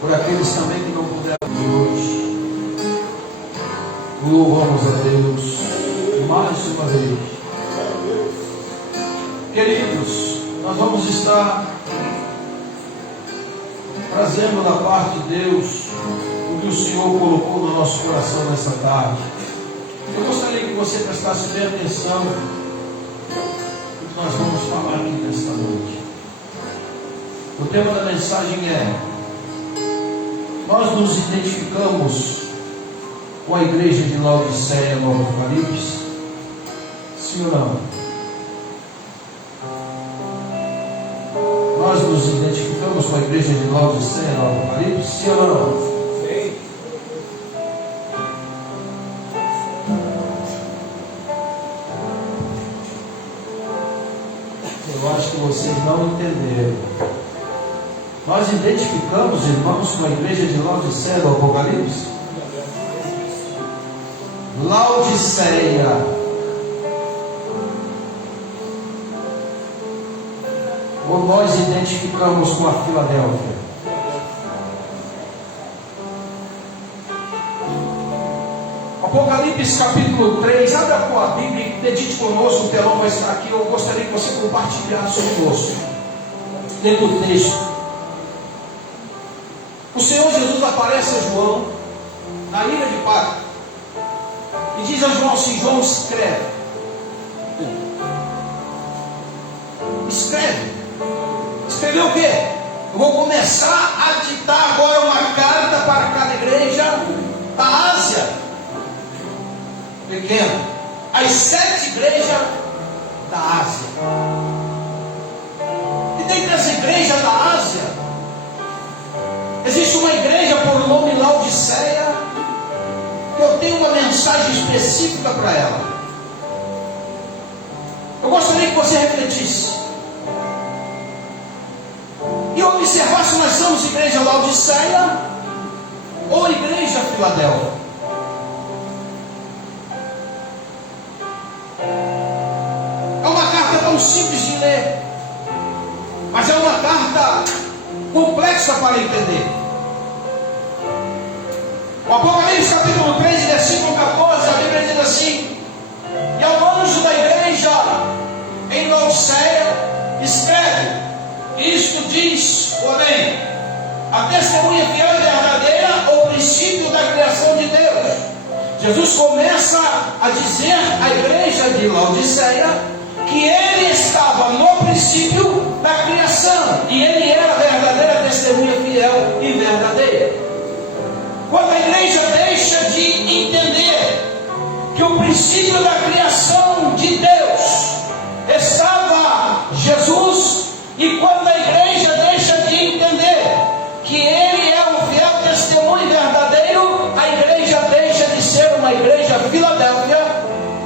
por aqueles também que não puderam vir hoje. Louvamos a Deus mais uma vez. Queridos, nós vamos estar trazendo da parte de Deus o que o Senhor colocou no nosso coração nessa tarde. Eu gostaria que você prestasse bem atenção no que nós vamos falar aqui nesta noite. O tema da mensagem é: nós nos identificamos com a igreja de Laodiceia no Apocalipse? Sim ou não? Nós nos identificamos com a igreja de Laodiceia no Apocalipse? Sim ou não? Sim. Eu acho que vocês não entenderam. Nós identificamos, irmãos, com a igreja de Laodiceia no Apocalipse? Laodiceia. Ou nós identificamos com a Filadélfia? Apocalipse capítulo 3, abra a Bíblia, medite conosco, o telão vai estar aqui. Eu gostaria que você compartilhasse conosco dentro do texto. O Senhor Jesus aparece a João na ilha de Patmos e diz a João assim: João, escreve. Escreve. Escreveu o quê? Eu vou começar a ditar agora uma carta para cada igreja da Ásia pequena, as 7 igrejas da Ásia. E dentre as igrejas da Ásia, existe uma igreja por nome Laodiceia, que eu tenho uma mensagem específica para ela. Eu gostaria que você refletisse e observasse se nós somos igreja Laodiceia ou igreja Filadélfia. É uma carta tão simples de ler, mas é uma carta complexa para entender. O Apocalipse capítulo 3, versículo 14, a Bíblia diz assim: e ao anjo da igreja em Laodiceia escreve: isto diz, porém, a testemunha fiel e verdadeira, o princípio da criação de Deus. Jesus começa a dizer à igreja de Laodiceia que ele estava no princípio da criação e ele era a verdadeira testemunha fiel e verdadeira. Quando a igreja deixa de entender que o princípio da criação de Deus estava Jesus, e quando a igreja deixa de entender que ele é o fiel testemunho verdadeiro, a igreja deixa de ser uma igreja Filadélfia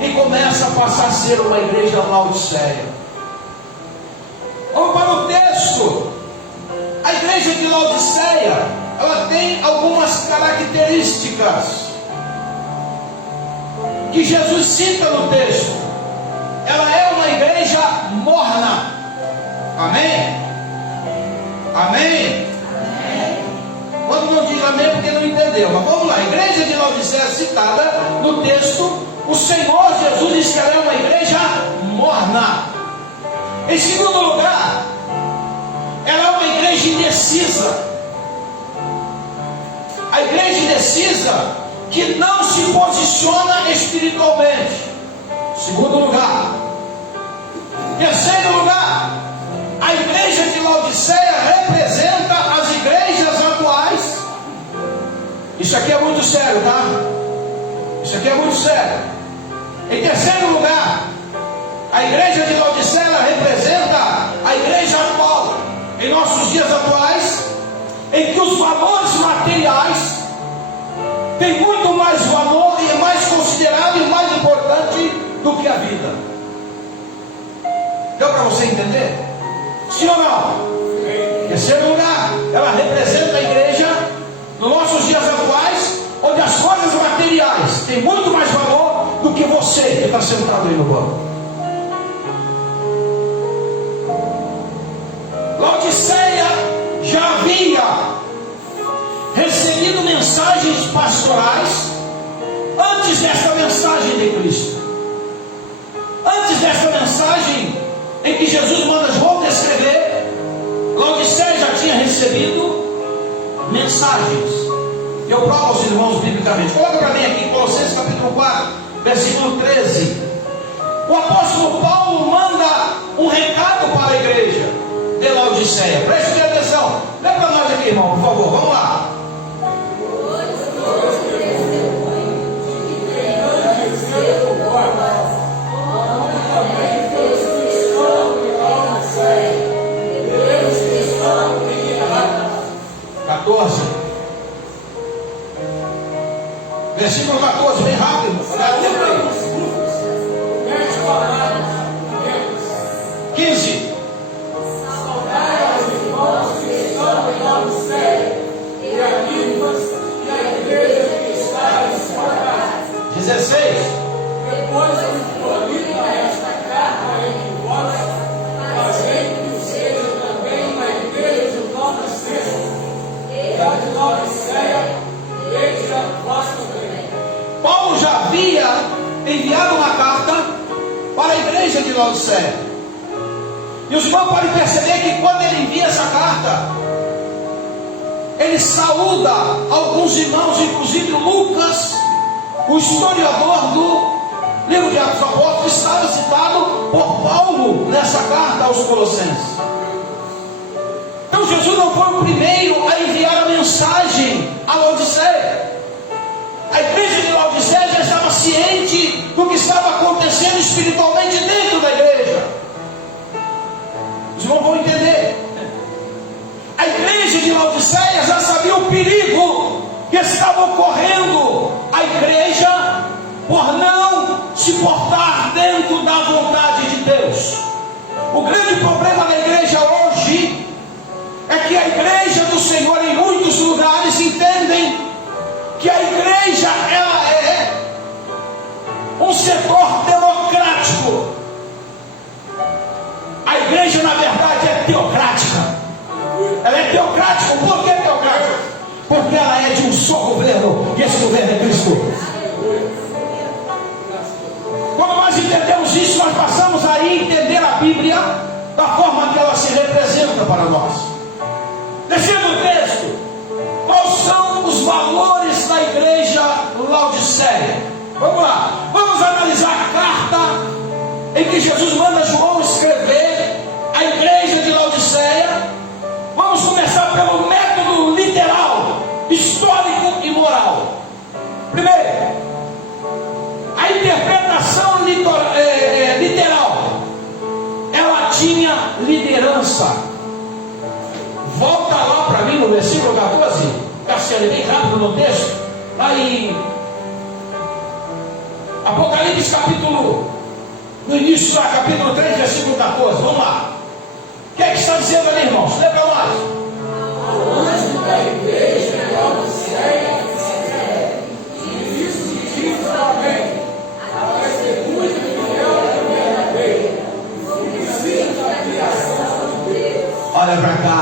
e começa a passar a ser uma igreja Laodiceia. Vamos para o texto. A igreja de Laodiceia, ela tem algumas características que Jesus cita no texto. Ela é uma igreja morna. Amém? Amém? Quando não diz amém porque não entendeu, mas vamos lá. A igreja de Laodiceia citada no texto, o Senhor Jesus diz que ela é uma igreja morna. Em segundo lugar, ela é uma igreja indecisa. A igreja indecisa que não se posiciona espiritualmente. Segundo lugar. Terceiro lugar, a igreja de Laodiceia representa as igrejas atuais. Isso aqui é muito sério, tá? Isso aqui é muito sério. Em terceiro lugar, a igreja de Laodiceia representa a igreja atual, em nossos dias atuais, em que os valores materiais têm muito mais valor e é mais considerado e mais importante do que a vida. Deu para você entender? Sim ou não? Em terceiro lugar, ela representa a igreja nos nossos dias atuais, onde as coisas materiais têm muito mais valor do que você que está sentado aí no banco. Laodiceia já havia mensagens pastorais antes dessa mensagem de Cristo. Antes dessa mensagem em que Jesus manda João descrever, Laodiceia já tinha recebido mensagens. Eu provo aos irmãos biblicamente. Coloca para mim aqui, Colossenses capítulo 4, versículo 13. O apóstolo Paulo manda um recado para a igreja de Laodiceia. Preste atenção. Lê para nós aqui, irmão, por favor. Vamos lá. Versículo 14, bem rápido. 15. Saudai os irmãos que estão em Laodiceia e amigos e a igreja que está em sua casa. 16. Depois de colhido esta carta em vós, fazei que seja também na igreja de Nova Cesta e a de Laodiceia, igreja vossa também. Paulo já havia enviado uma carta para a igreja de Laodiceia. E os irmãos podem perceber que quando ele envia essa carta, ele saúda alguns irmãos, inclusive Lucas, o historiador do livro de Atos dos Apóstolos, estava citado por Paulo nessa carta aos Colossenses. Então Jesus não foi o primeiro a enviar a mensagem a Laodiceia. A igreja de Laodiceia já estava ciente do que estava acontecendo espiritualmente dentro da igreja. Os irmãos vão entender. A igreja de Laodiceia já sabia o perigo que estava ocorrendo à igreja por não se portar dentro da vontade de Deus. O grande problema da igreja hoje é que a igreja do Senhor em muitos lugares entendem que a igreja ela é um setor democrático. A igreja na verdade é teocrática. Ela é teocrática. Por que teocrática? Porque ela é de um só governo, e esse governo é Cristo. Quando nós entendemos isso, nós passamos a entender a Bíblia da forma que ela se representa para nós. Descendo o texto, quais são os valores da igreja Laodiceia? Vamos lá, vamos analisar a carta em que Jesus manda João escrever a igreja de Laodiceia. Vamos começar pelo método literal, histórico e moral. Primeiro, a interpretação literal. Ela tinha liderança. Volta lá para mim no versículo 14. Cassiano, bem rápido no texto. Lá em Apocalipse capítulo, no início lá, capítulo 3, versículo 14. Vamos lá. O que é que está dizendo ali, irmãos? Lê para nós. O anjo da igreja de Laodiceia escreve, e isso diz também, a testemunha de fiel e verdadeira, o princípio da criação de Deus. Olha para cá.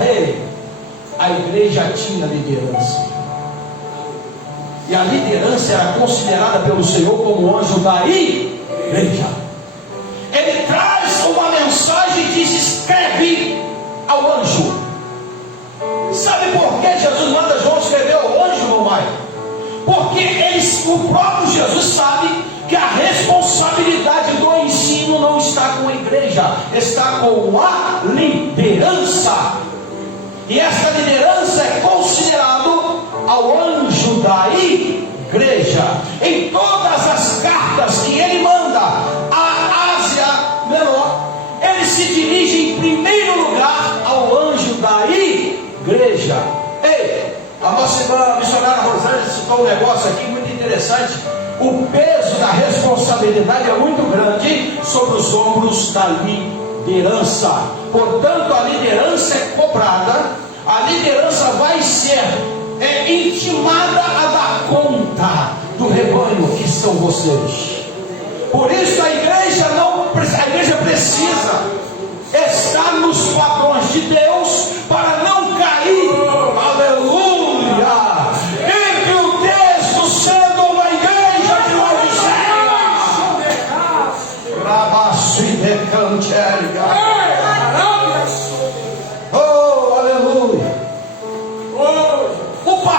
Ei, a igreja tinha liderança. E a liderança era considerada pelo Senhor como anjo da igreja. Ele traz uma mensagem que se escreve ao anjo. Sabe por que Jesus manda João escrever ao anjo, meu pai? Porque o próprio Jesus sabe que a responsabilidade do ensino não está com a igreja, está com a liderança. E essa liderança é considerado ao anjo da igreja. Em todas as cartas que ele manda à Ásia Menor, ele se dirige em primeiro lugar ao anjo da igreja. Ei, a nossa irmã missionária Rosângela citou um negócio aqui muito interessante. O peso da responsabilidade é muito grande sobre os ombros da liderança. Portanto, a liderança é cobrada, a liderança vai ser intimada a dar conta do rebanho que são vocês. Por isso a igreja precisa estar nos padrões de Deus para não cair. Aleluia!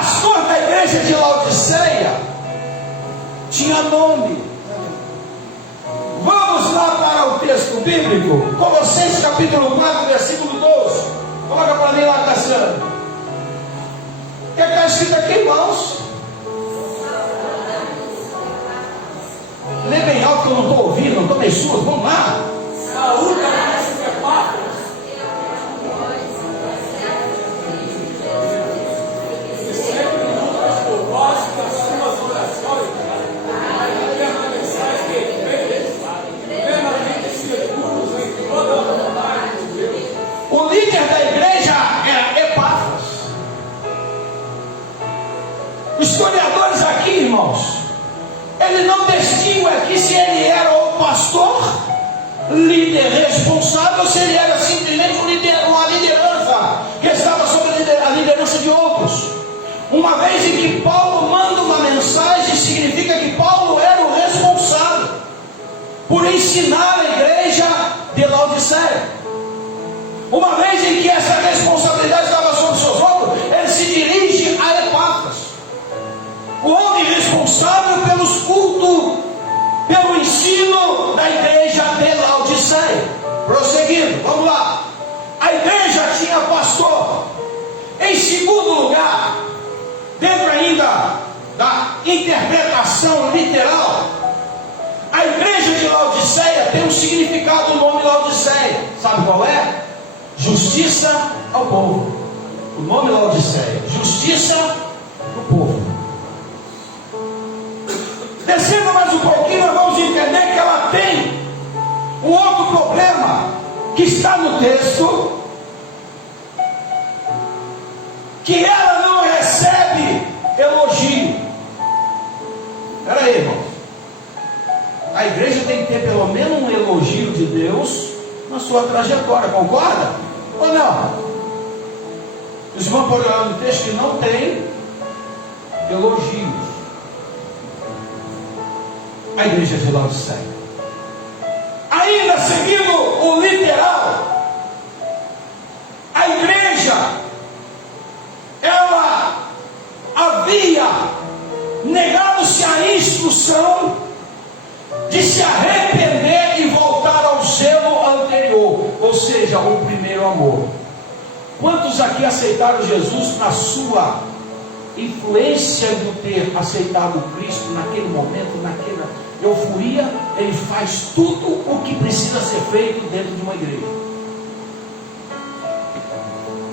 pastor da igreja de Laodiceia tinha nome. Vamos lá para o texto bíblico, Colossenses capítulo 4, versículo 12. Coloca para mim lá, Cassiano. O que está escrito aqui, irmãos? Lê bem alto que eu não estou ouvindo, não estou bem surdo. Vamos lá. Saúde a nosso Epáfras. E sempre lutas por vós nas suas orações, para permaneçais plenamente seguros em toda a vontade de Deus. O líder da igreja era Epáfras. Os historiadores aqui, irmãos, ele não distingue aqui se ele era o pastor, líder responsável, ou se ele era simplesmente uma liderança que estava sob a liderança de outros. Uma vez em que Paulo manda uma mensagem, significa que Paulo era o responsável por ensinar a igreja de Laodiceia. Uma vez em que essa responsabilidade estava sobre seus ombros, ele se dirige a Epáfras, o homem responsável pelos cultos, pelo ensino da igreja de Laodiceia. Prosseguindo, vamos lá. A igreja tinha pastor. Em segundo lugar, dentro ainda da interpretação literal, a igreja de Laodiceia tem um significado, o nome Laodiceia. Sabe qual é? Justiça ao povo. O nome Laodiceia, justiça ao povo. Descendo mais um pouquinho, nós vamos entender que ela tem um outro problema que está no texto, que ela não recebe elogio. Espera aí, irmão. A igreja tem que ter pelo menos um elogio de Deus na sua trajetória, concorda? Ou não? Os irmãos podem olhar no texto que não tem elogios. A igreja de Laodiceia. Ainda seguindo o literal, a igreja, ela havia negado-se a instrução de se arrepender e voltar ao zelo anterior, ou seja, o primeiro amor. Quantos aqui aceitaram Jesus na sua influência de ter aceitado Cristo naquele momento, naquela euforia? Ele faz tudo o que precisa ser feito dentro de uma igreja.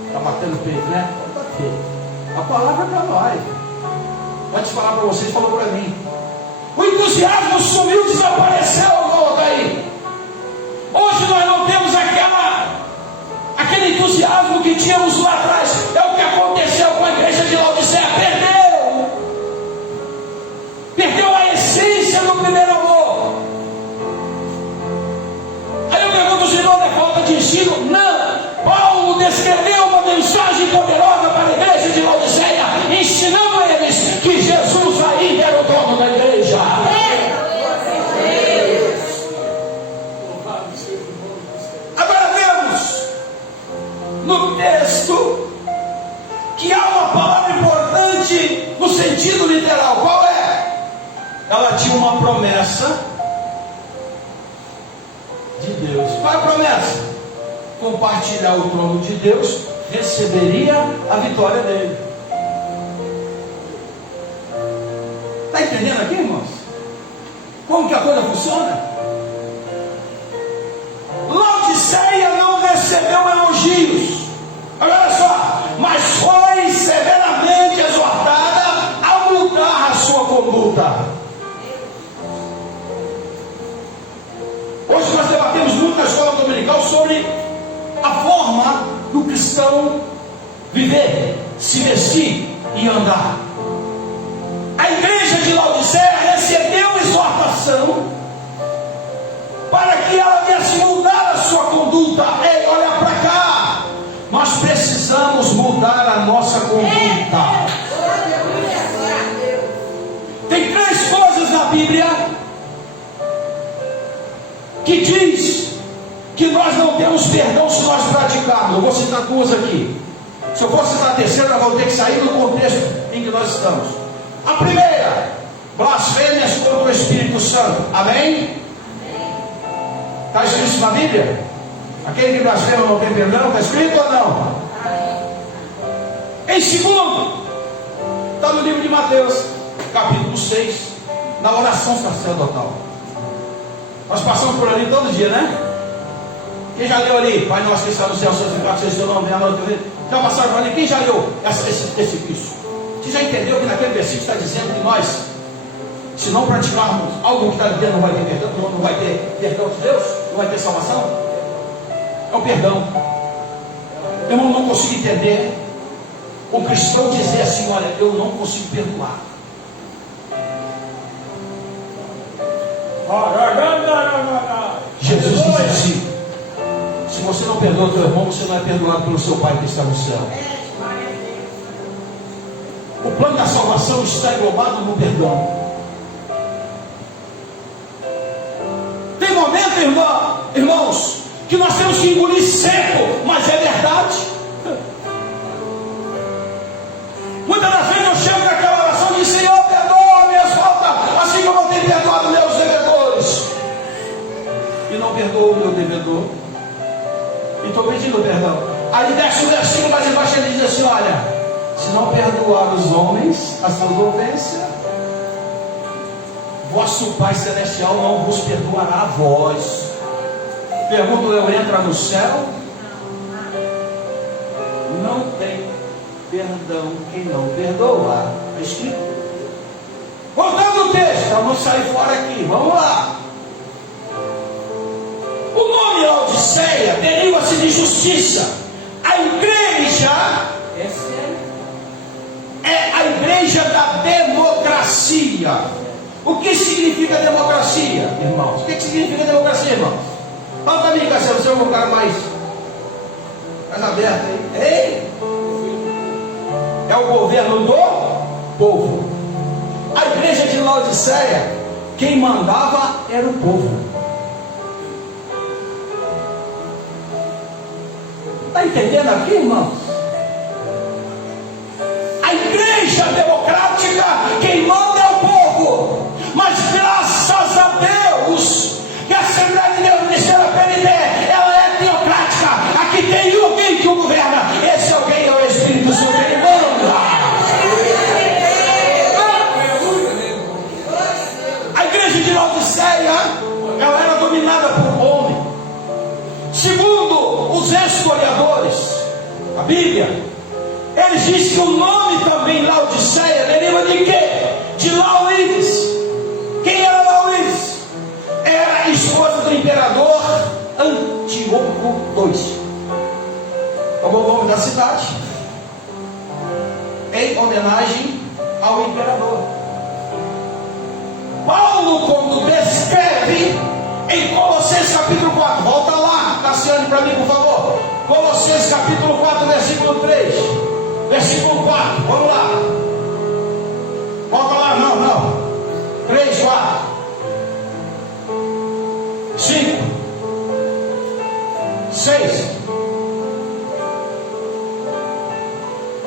Está batendo o peito, né? Pode bater. A palavra está nós. Pode falar para vocês, falou para mim. O entusiasmo sumiu, desapareceu, volta aí. Hoje nós não temos aquele entusiasmo que tínhamos lá atrás. É o que aconteceu com a igreja de Laodiceia. Perdeu a essência do primeiro amor. Aí eu pergunto aos irmãos, é falta de ensino? Não. Paulo descreveu uma mensagem poderosa para a igreja de Laodiceia, ensinando a eles que Jesus ainda era o dono da igreja. Agora vemos no texto que há uma palavra importante no sentido literal. Qual é? Ela tinha uma promessa de Deus. Qual é a promessa? Compartilhar o trono de Deus, receberia a vitória dele. Está entendendo aqui, irmãos? Como que a coisa funciona? Laodiceia não recebeu elogios. Olha só, mas foi severamente exortada a mudar a sua conduta. Hoje nós debatemos muito na escola dominical sobre a forma do cristão viver, se vestir e andar. A igreja de Laodiceia recebeu exortação para que ela viesse mudar a sua conduta. Ei, olha para cá, nós precisamos mudar a nossa conduta. Tem 3 coisas na Bíblia que diz que nós não temos perdão se nós praticarmos. Eu vou citar 2 aqui. Se eu fosse citar a terceira, eu vou ter que sair do contexto em que nós estamos. A primeira, blasfêmias contra o Espírito Santo. Amém? Está escrito isso na Bíblia? Aquele que blasfema não tem perdão, está escrito ou não? Em segundo, está no livro de Mateus, capítulo 6, na oração sacerdotal. Nós passamos por ali todo dia, né? Quem já leu ali? Pai nosso que está no céu, santificado seja o seu nome, venha a noite. Já passaram por ali? Quem já leu esse bicho? Você já entendeu que naquele versículo está dizendo que nós, se não praticarmos algo que está dizendo, não vai ter perdão, não vai ter perdão de Deus, não vai ter salvação? É o perdão. Eu não consigo entender o cristão dizer assim: olha, eu não consigo perdoar. Jesus disse assim: se você não perdoa o teu irmão, você não é perdoado pelo seu Pai que está no céu. O plano da salvação está englobado no perdão. Tem momento, irmãos, que nós temos que engolir seco, mas é verdade. Muitas das vezes eu chego naquela oração e digo: Senhor, perdoa minhas faltas, assim como eu tenho perdoado meus devedores. E não perdoa o meu devedor. E estou pedindo perdão. Aí desce o versículo mais embaixo, ele diz assim: olha, se não perdoar os homens as suas ofensas, vosso Pai Celestial não vos perdoará a vós. Pergunto eu: entra no céu? Não tem perdão quem não perdoa. Está escrito. Voltando ao texto, vamos sair fora aqui, vamos lá. O nome Laodiceia deriva-se de justiça. A igreja é a igreja da democracia. O que significa democracia, irmãos? O que significa democracia, irmãos? Fala para mim, Cassiano, você é um cara mais aberto aí. Ei! É o governo do povo. A igreja de Laodiceia, quem mandava era o povo. Está entendendo aqui, irmãos? A igreja democrática, quem manda é o povo. Mas graças a Deus, que a Assembleia de Deus, Ministério PND, ela é teocrática. Aqui tem alguém que o governa. Esse alguém é o Espírito Santo, ele manda. A igreja de Laodiceia, ela era dominada por homem. Segundo os historiadores, a Bíblia, eles dizem que o nome também Laodiceia deriva de quê? De Laoídes. Quem era Laoídes? Era a esposa do imperador Antíoco II. Tomou o nome da cidade em homenagem ao imperador. Paulo, quando descreve em Colossenses capítulo 4, volta lá, Cassiane, para mim, por favor. Colossenses capítulo 4, versículo 3. Versículo 4, vamos lá. Volta lá, não. 3, 4, 5, 6.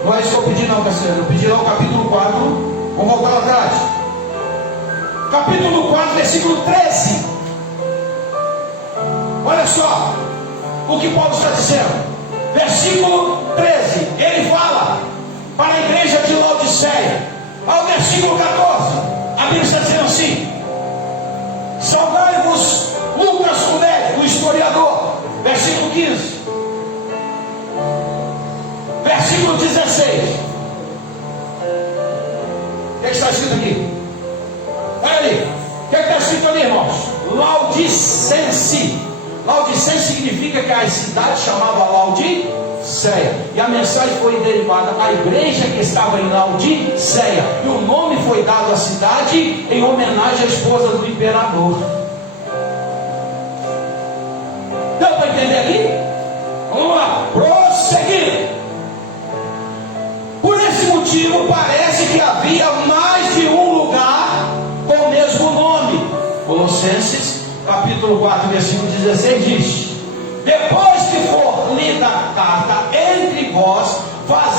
Não é isso que eu pedi não, Cassiano. Eu pedi lá o capítulo 4. Vamos voltar lá atrás. Capítulo 4, versículo 13. Olha só o que Paulo está dizendo. Versículo 13. Ele fala para a igreja de Laodiceia. Ao versículo 14. A Bíblia está dizendo assim: saudai-vos Lucas, o médico, o historiador. Versículo 15. Versículo 16. O que está escrito aqui? Olha ali. O que está escrito ali, irmãos? Laodicense. Laodicense significa que a cidade chamava Laodiceia. E a mensagem foi derivada à igreja que estava em Laodiceia. E o nome foi dado à cidade em homenagem à esposa do imperador. Deu para entender aqui? Vamos lá, prosseguir. Por esse motivo, parece que havia mais de um lugar com o mesmo nome. Colossenses capítulo 4, versículo 16 diz: depois que for lida a carta entre vós, faz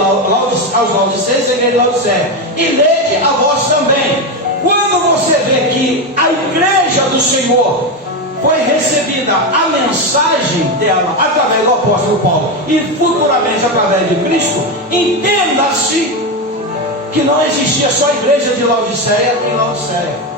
aos Laodicenses, igreja de Laodiceia, e lede a vós também. Quando você vê que a igreja do Senhor foi recebida a mensagem dela através do apóstolo Paulo e futuramente através de Cristo, entenda-se que não existia só a igreja de Laodiceia em Laodiceia.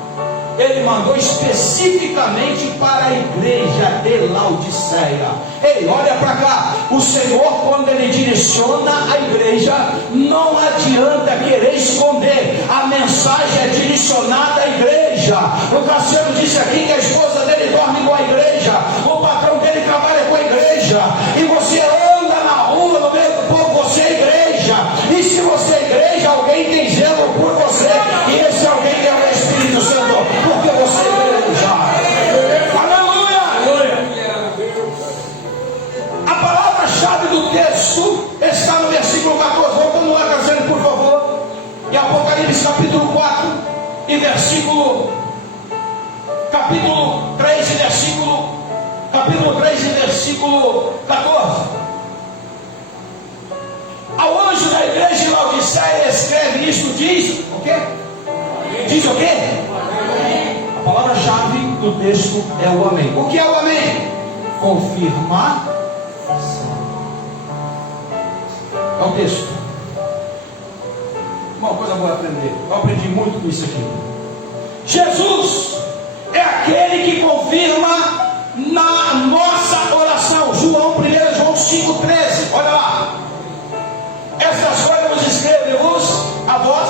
Ele mandou especificamente para a igreja de Laodiceia. Ei, olha para cá. O Senhor, quando Ele direciona a igreja, não adianta querer esconder. A mensagem é direcionada à igreja. O Cassiano disse aqui que a esposa dele dorme com a igreja, o patrão dele trabalha com a igreja, e você anda na rua, no meio do povo, você é igreja. E se você é igreja, alguém tem zelo por você, e esse alguém é o Espírito Santo, porque você é igreja. Aleluia! A palavra-chave do texto está no versículo 14. Voltando lá, Cassiano, por favor. Em Apocalipse capítulo 4 e versículo capítulo 3 e versículo 14. Ao anjo da igreja de Laodiceia escreve isto, diz o quê? Diz o quê? A palavra-chave do texto é o amém. O que é o amém? Confirmação. É o texto. Uma coisa boa aprender. Eu aprendi muito com isso aqui. Jesus é aquele que confirma na nossa oração.1 João 5,13. Olha lá. Essas coisas vos escrevo-vos a vós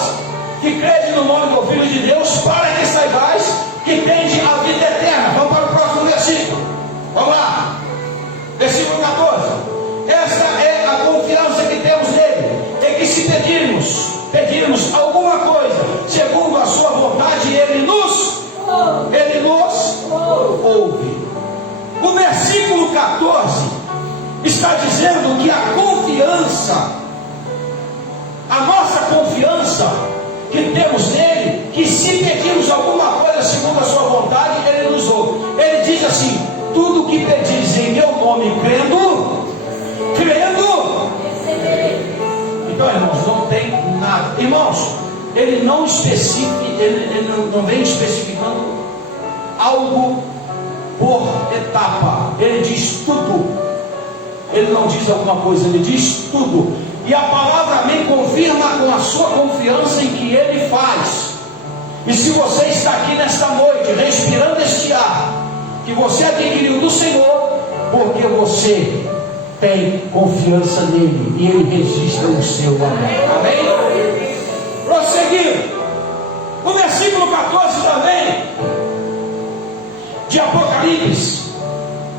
que crede no nome do Filho de Deus, para que saibais que tende a vida eterna. Vamos para o próximo versículo. Vamos lá. Versículo 14. Esta é a confiança que temos nele, é que se pedirmos alguma coisa segundo a sua vontade, ele nos ouve. O versículo 14 está dizendo que a confiança, a nossa confiança que temos nele, que se pedirmos alguma coisa segundo a sua vontade, ele nos ouve. Ele diz assim: tudo que pedires em meu nome, crendo. Então, irmãos, não tem nada. Irmãos, ele não especifica, ele não vem especificando algo por etapa. Ele diz tudo. Ele não diz alguma coisa, ele diz tudo. E a palavra amém confirma com a sua confiança em que ele faz. E se você está aqui nesta noite respirando este ar que você adquiriu do Senhor, porque você tem confiança nele e ele registra o seu amém. Amém? Prosseguindo, o versículo 14 também de Apocalipse,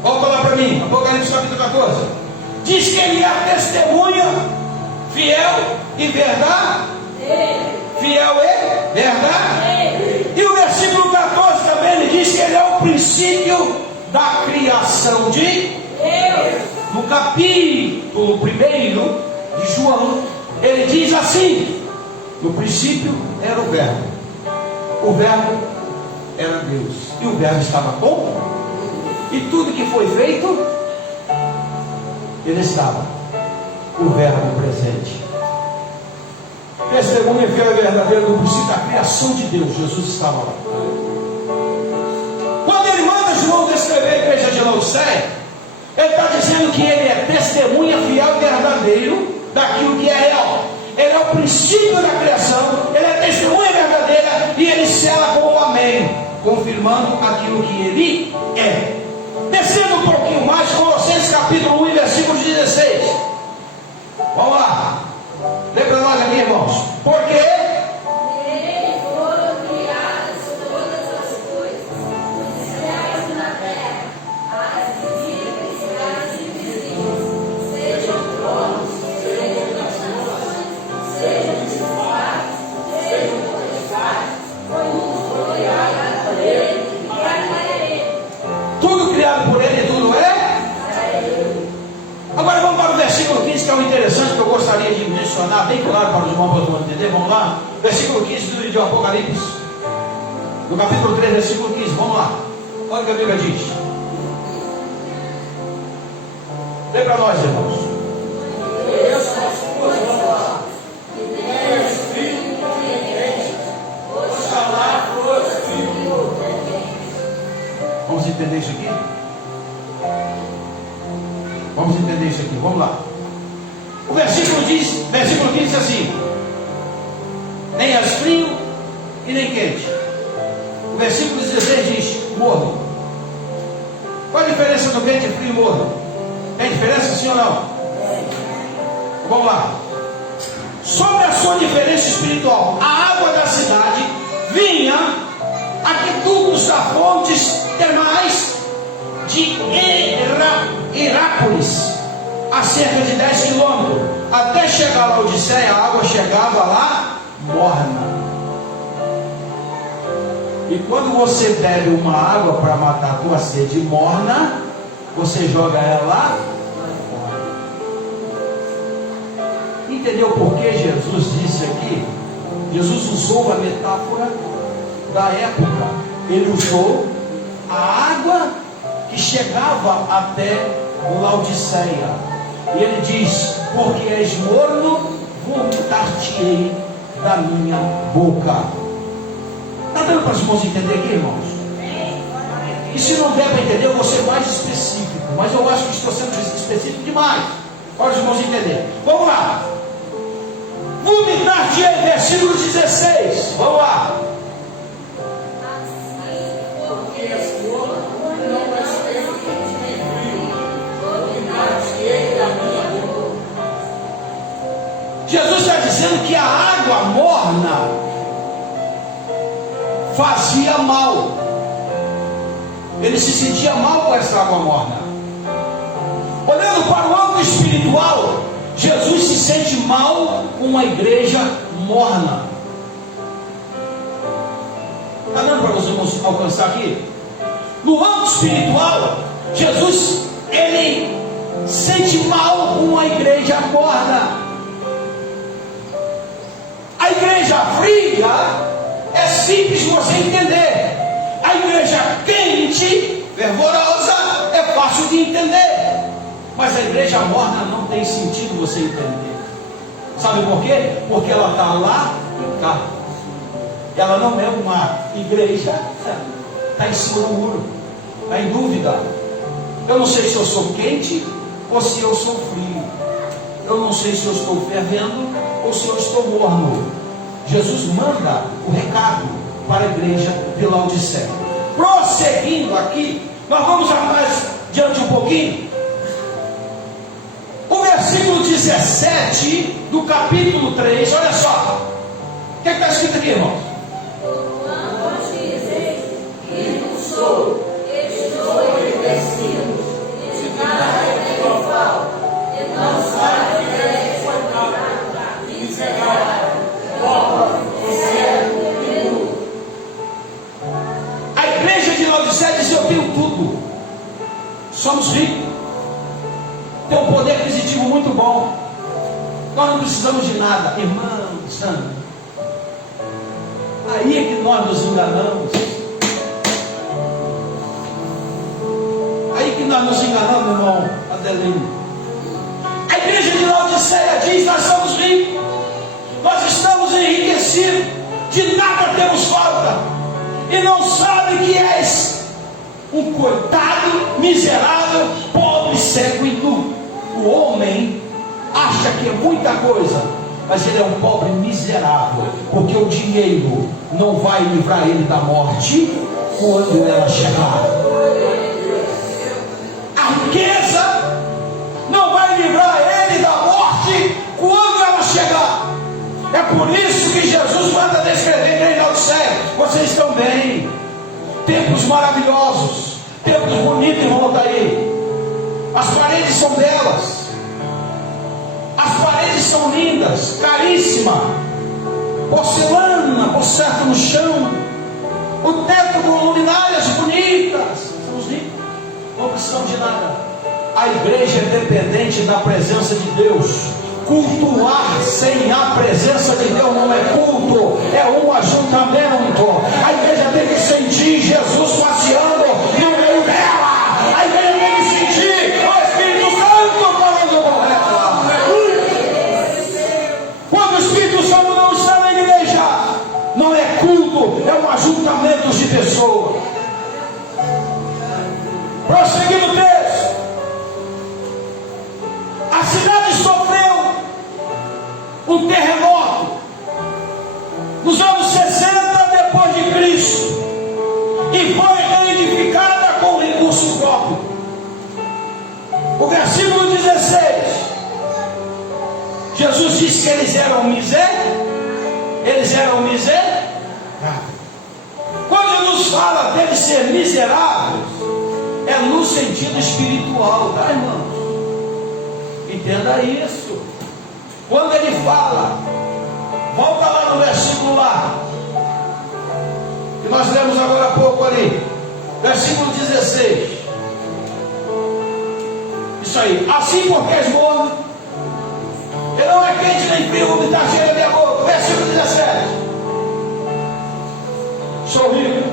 volta lá para mim, Apocalipse capítulo 14, diz que ele é a testemunha fiel e verdade. Fiel e verdade. E o versículo 14 também ele diz que ele é o princípio da criação de Deus. No capítulo 1 de João, ele diz assim: no princípio era o Verbo era Deus, e o Verbo estava com, e tudo que foi feito, ele estava, o Verbo presente. Testemunha fiel e verdadeiro do princípio da criação de Deus, Jesus estava lá. Quando ele manda João descrever a igreja de Laodiceia, ele está dizendo que ele é testemunha fiel e verdadeiro daquilo que é real. Ele é o princípio da criação, ele é testemunha verdadeira, e ele sela com o amém, confirmando aquilo que ele é. Descendo um pouquinho mais, Colossenses capítulo 1 e versículo 16. Vamos lá. Lê para nós aqui, irmãos. Porque nele foram criadas todas as coisas, nos céus e na terra, as visíveis e as invisíveis, sejam tronos, sejam nações, sejam principados, sejam potestades, tudo foi criado por ele e para ele. tudo criado por ele, tudo é. Agora vamos para o versículo 15, que é um interessante, que eu gostaria de mencionar bem claro para os irmãos poderem entender. Vamos lá, versículo 15 do livro de Apocalipse, no capítulo 3, versículo 15. Vamos lá, olha o que a Bíblia diz. Lê para nós, irmãos. Vamos lá. O versículo 15 diz assim: nem és frio e nem quente. O versículo 16 diz: morno. Qual a diferença do quente, frio e morno? Tem diferença, sim ou não? Vamos lá. Sobre a sua diferença espiritual, a água da cidade vinha aquedutos a fontes termais de Herápolis, a cerca de 10 quilômetros. Até chegar a Laodiceia, a água chegava lá morna. E quando você bebe uma água para matar a tua sede morna, você joga ela lá fora. Entendeu por que Jesus disse aqui? Jesus usou a metáfora da época. Ele usou a água que chegava até Laodiceia. E ele diz: porque és morno, vomitar-te-ei da minha boca. Está dando para os irmãos entender aqui, irmãos? E se não der para entender, eu vou ser mais específico. Mas eu acho que estou sendo específico demais para os irmãos entenderem. Vamos lá. Vomitar-te-ei, versículo 16. Vamos lá. Porque és morno, não és quente nem frio. Vomitar-te-ei da minha boca. Jesus está dizendo que a água morna fazia mal. Ele se sentia mal com essa água morna. Olhando para o âmbito espiritual, Jesus se sente mal com uma igreja morna. Está dando para você alcançar aqui? No âmbito espiritual, Jesus, ele sente mal com uma igreja morna. A igreja fria é simples de você entender. A igreja quente, fervorosa, é fácil de entender. Mas a igreja morna não tem sentido você entender. Sabe por quê? Porque ela está lá e cá. Ela não é uma igreja, está em cima do muro, está em dúvida. Eu não sei se eu sou quente ou se eu sou frio. Eu não sei se eu estou fervendo ou se eu estou morno. Jesus manda o recado para a igreja de Laodiceia. Prosseguindo aqui, nós vamos mais diante um pouquinho. O versículo 17 do capítulo 3, olha só. O que está escrito aqui, irmãos? Quando dizeis que não sou, estou envelhecido, e de nada tenho falta, e não sabe que é coitado, miserável, pobre, cego e nu. A igreja de Laodiceia diz: eu tenho tudo, somos ricos, tem um poder aquisitivo muito bom, nós não precisamos de nada. Irmãos, aí é que nós nos enganamos. Aí que nós nos enganamos, irmão Adelino. A igreja de Laodiceia diz: nós somos ricos, nós estamos enriquecidos, de nada temos falta, e não sabe que és um coitado, miserável, pobre, cego e nu. O homem acha que é muita coisa, mas ele é um pobre miserável, porque o dinheiro não vai livrar ele da morte quando ela chegar. A riqueza não vai livrar ele da morte quando ela chegar. É por isso que Jesus manda descrever em Laodiceia: vocês estão bem, templos maravilhosos, templos bonitos, irmão, daí. As paredes são belas, as paredes são lindas, caríssima, porcelana por certo no chão, o teto com luminárias bonitas. Somos ricos, não precisamos de nada. A igreja é dependente da presença de Deus. Cultuar sem a presença de Deus não é culto, é um ajuntamento. A igreja tem que sentir Jesus passeando no meio dela. A igreja tem que sentir o Espírito Santo falando com ela. Quando o Espírito Santo não está na igreja, não é culto, é um ajuntamento de pessoas. Prosseguindo o texto. A um terremoto nos anos 60 depois de Cristo e foi reedificada com recurso próprio. O versículo 16, Jesus disse que eles eram miséria. Quando Jesus fala deles ser miseráveis, é no sentido espiritual, tá, irmãos? Entenda isso. Quando ele fala, volta lá no versículo lá, que nós lemos agora há pouco ali, versículo 16. Isso aí, assim porque és morno, ele não é quente nem frio, vou me dar cheio da minha boca. Versículo 17. Sou rico,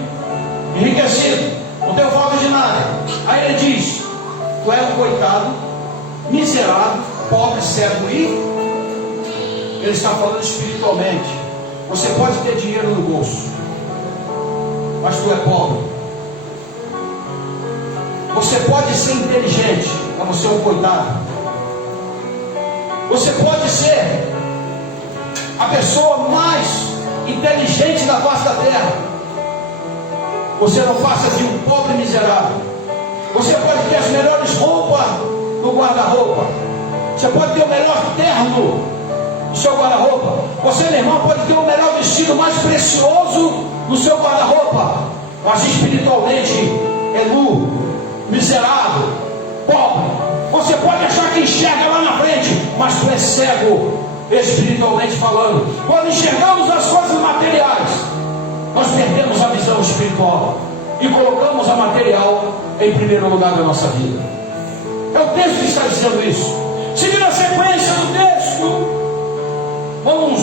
enriquecido, não tenho falta de nada. Aí ele diz: tu és um coitado, miserável, pobre, cego e... Ele está falando espiritualmente. Você pode ter dinheiro no bolso, mas tu é pobre. Você pode ser inteligente, mas você é um coitado. Você pode ser a pessoa mais inteligente da face da terra. Você não passa de um pobre miserável. Você pode ter as melhores roupas no guarda-roupa. Você pode ter o melhor terno no seu guarda-roupa. Você, meu irmão, pode ter o melhor vestido mais precioso no seu guarda-roupa, mas espiritualmente é nu, miserável, pobre. Você pode achar que enxerga lá na frente, mas tu é cego, espiritualmente falando. Quando enxergamos as coisas materiais, nós perdemos a visão espiritual e colocamos a material em primeiro lugar da nossa vida. É o texto que está dizendo isso. Seguindo a sequência do texto, vamos,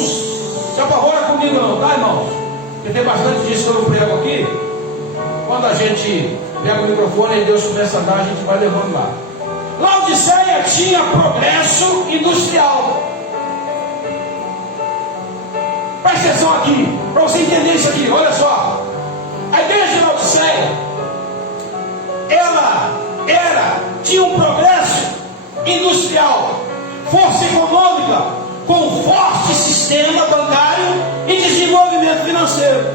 se apavora comigo não, tá, irmãos? Porque tem bastante disso que eu não prego aqui. Quando a gente pega o microfone e Deus começa a dar, a gente vai levando lá. Laodiceia tinha progresso industrial. Presta atenção aqui, para você entender isso aqui, olha só. A igreja de Laodiceia, ela tinha um progresso industrial, força econômica, com forte sistema bancário e desenvolvimento financeiro.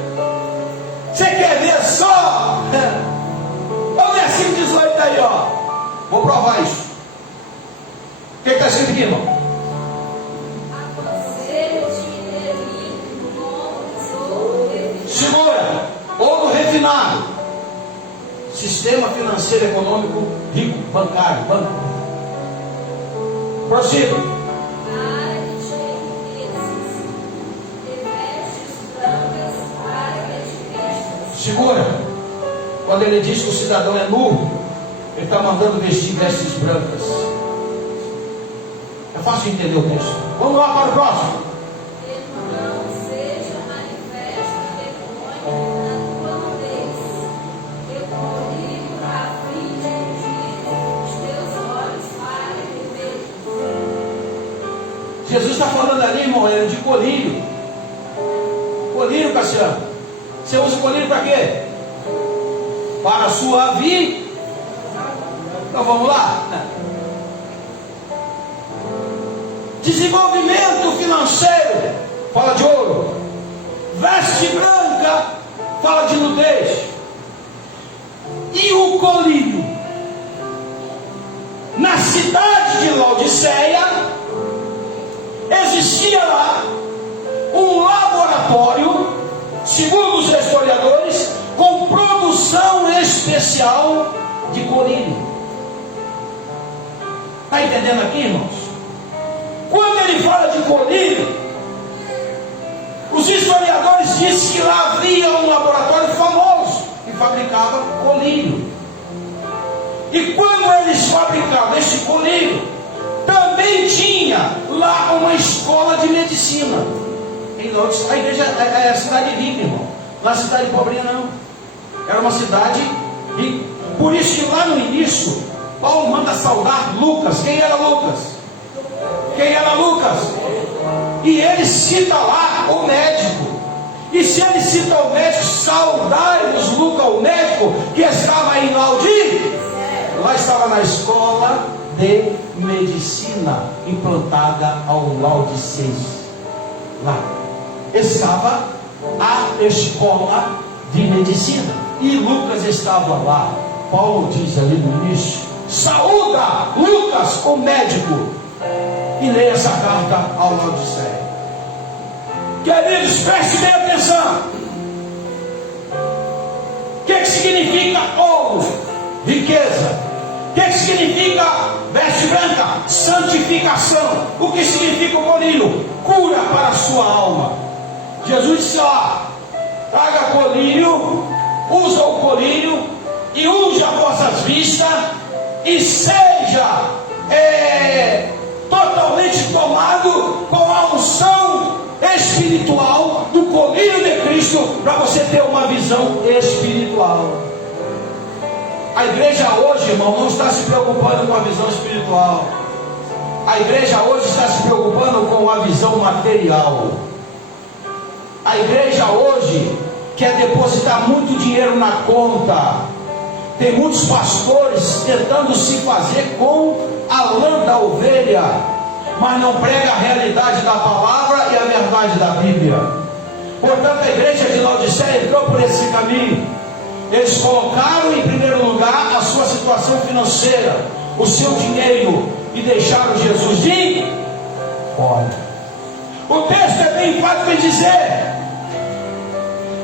Você quer ver só? Olha o versículo 18 aí, ó. Vou provar isso. O que está escrito aqui, irmão? Segura, ouro refinado, sistema financeiro econômico rico, bancário, banco. Prossiga. Segura. Quando ele diz que o cidadão é nu, ele está mandando vestir vestes brancas. É fácil entender o texto. Vamos lá para o próximo. Jesus está falando ali, irmão, de colírio. Colírio, Cassiano. Você usa o colírio para quê? Para a sua vida. Então vamos lá. Desenvolvimento financeiro, fala de ouro. Veste branca, fala de nudez. E o colírio? Na cidade de Laodiceia, existia lá um laboratório, segundo os historiadores, com produção especial de colírio. Está entendendo aqui, irmãos? Quando ele fala de colírio, os historiadores dizem que lá havia um laboratório famoso que fabricava colírio. E quando eles fabricavam esse colírio, também tinha lá uma escola de medicina. A igreja é a cidade rica, irmão. Não é a cidade pobrinha, não. Era uma cidade rica. Por isso que lá no início, Paulo manda saudar Lucas. Quem era Lucas? Quem era Lucas? E ele cita lá o médico. E se ele cita o médico, saudai-vos, Lucas, o médico, que estava em Laodiceia. Lá estava na escola de medicina implantada ao Laodicense. lá estava a escola de medicina, e Lucas estava lá. Paulo diz ali no início: saúda Lucas, o médico, e leia essa carta ao Laodiceia. Queridos, prestem bem atenção. O que significa ouro? Riqueza. O que significa veste branca? Santificação. O que significa o colírio? Cura para a sua alma. Jesus disse: ó, traga colírio, usa o colírio e unja vossas vistas, e seja totalmente tomado com a unção espiritual do colírio de Cristo, para você ter uma visão espiritual. A igreja hoje, irmão, não está se preocupando com a visão espiritual. A igreja hoje está se preocupando com a visão material. A igreja hoje quer depositar muito dinheiro na conta. Tem muitos pastores tentando se fazer com a lã da ovelha, mas não prega a realidade da palavra e a verdade da Bíblia. Portanto, a igreja de Laodiceia entrou por esse caminho. Eles colocaram em primeiro lugar a sua situação financeira, o seu dinheiro, e deixaram Jesus de fora. O texto é bem enfático em dizer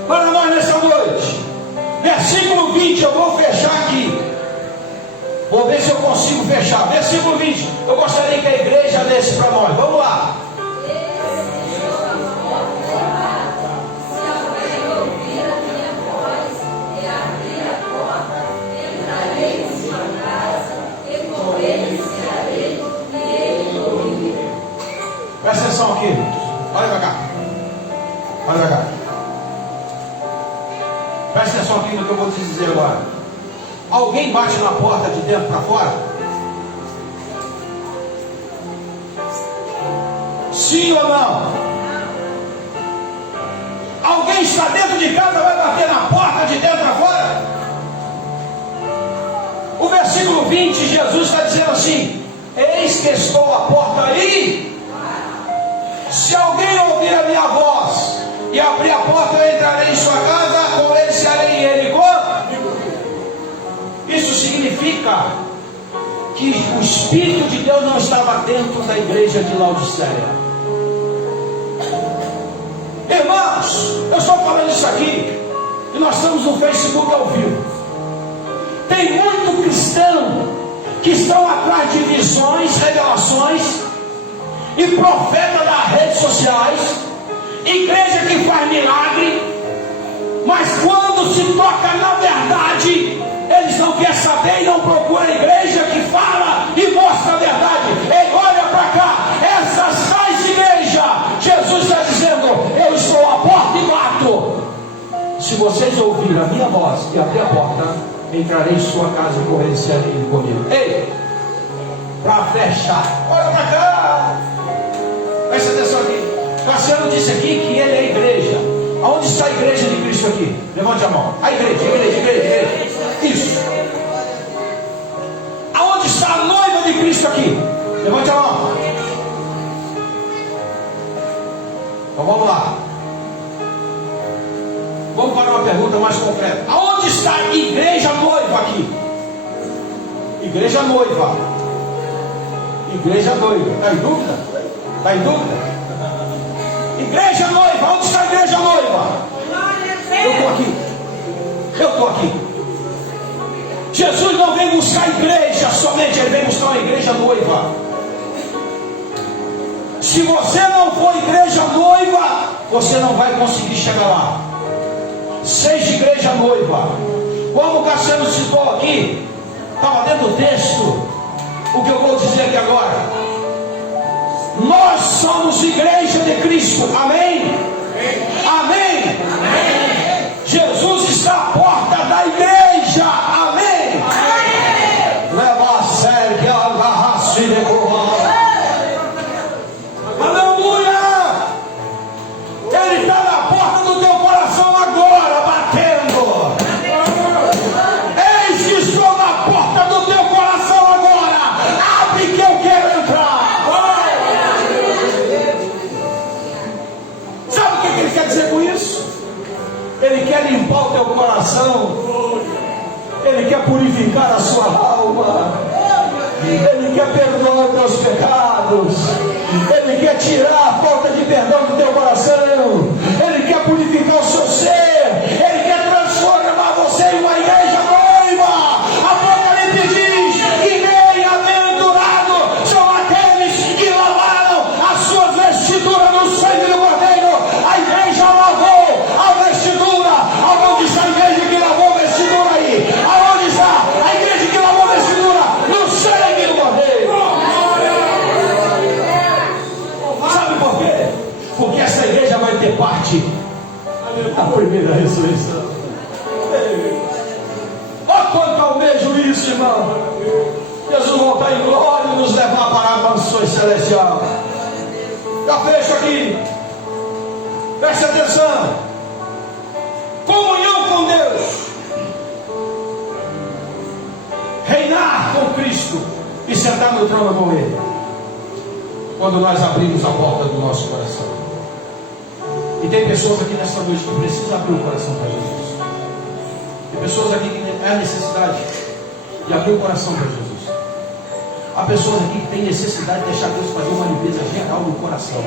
para nós nessa noite, versículo 20, eu vou fechar aqui. Vou ver se eu consigo fechar. Versículo 20. Eu gostaria que a igreja lesse para nós. Vamos lá. Presta atenção aqui. Olha para cá. Olha para cá. Presta atenção aqui no que eu vou te dizer agora. Alguém bate na porta de dentro para fora? Sim ou não? Alguém está dentro de casa, vai bater na porta de dentro para fora? O versículo 20, Jesus está dizendo assim: eis que estou à porta aí. Se alguém ouvir a minha voz e abrir a porta, eu entrarei em sua casa, com ele cearei e ele comigo. Isso significa que o Espírito de Deus não estava dentro da igreja de Laodiceia. Irmãos, eu estou falando isso aqui, e nós estamos no Facebook ao vivo. Tem muito cristão que estão atrás de visões, revelações, e profeta das redes sociais, igreja que faz milagre, mas quando se toca na verdade, eles não querem saber e não procuram a igreja que fala e mostra a verdade. Ei, olha para cá, essas tais igrejas, Jesus está dizendo: eu estou à porta e bato. Se vocês ouvirem a minha voz e abrir a porta, entrarei em sua casa e correrei cearei comigo. Ei, para fechar, olha para cá. Presta atenção aqui. Cassiano disse aqui que ele é a igreja. Aonde está a igreja de Cristo aqui? Levante a mão. A igreja. Isso. Aonde está a noiva de Cristo aqui? Levante a mão. Então vamos lá. Vamos para uma pergunta mais concreta. Aonde está a igreja noiva aqui? Igreja noiva. Igreja noiva. Está em dúvida? Está em dúvida? Igreja noiva. Onde está a igreja noiva? Eu estou aqui. Eu estou aqui. Jesus não vem buscar a igreja somente, ele vem buscar uma igreja noiva. Se você não for igreja noiva, você não vai conseguir chegar lá. Seja igreja noiva. Como o Cassiano citou aqui, estava dentro do texto, o que eu vou dizer aqui agora. Nós somos igreja de Cristo. Amém? Amém? Amém. Jesus está à porta da igreja. Amém? Amém. Leva a sério que ela agarra-se de cor. Aleluia! Ele está na porta do teu coração agora, batendo. Eis que estou na porta do teu coração agora. Abre que eu quero entrar. quer limpar o teu coração, Ele quer purificar a sua alma, Ele quer perdoar os teus pecados, Ele quer tirar a falta de perdão do teu coração, Ele quer purificar o seu ser, Ele quer transformar você em uma igreja noiva. Apocalipse diz que bem-aventurados são aqueles que lavaram as suas vestiduras no sangue do Cordeiro. A igreja lavou a vestidura. Aonde está a igreja que lavou a vestidura aí? Aonde está a igreja que lavou a vestidura? No sangue do Cordeiro. Sabe por quê? Porque essa igreja vai ter parte da primeira ressurreição. Olha quanto almejo isso, irmão. Jesus voltar em glória e nos levar para a mansão celestial. Já fecho aqui. Preste atenção. Comunhão com Deus. Reinar com Cristo e sentar no trono com Ele. Quando nós abrimos a porta do nosso coração. E tem pessoas aqui nessa noite que precisam abrir o coração para Jesus. Tem pessoas aqui que têm a necessidade de abrir o coração para Jesus. Há pessoas aqui que têm necessidade de deixar Deus fazer uma limpeza geral no coração.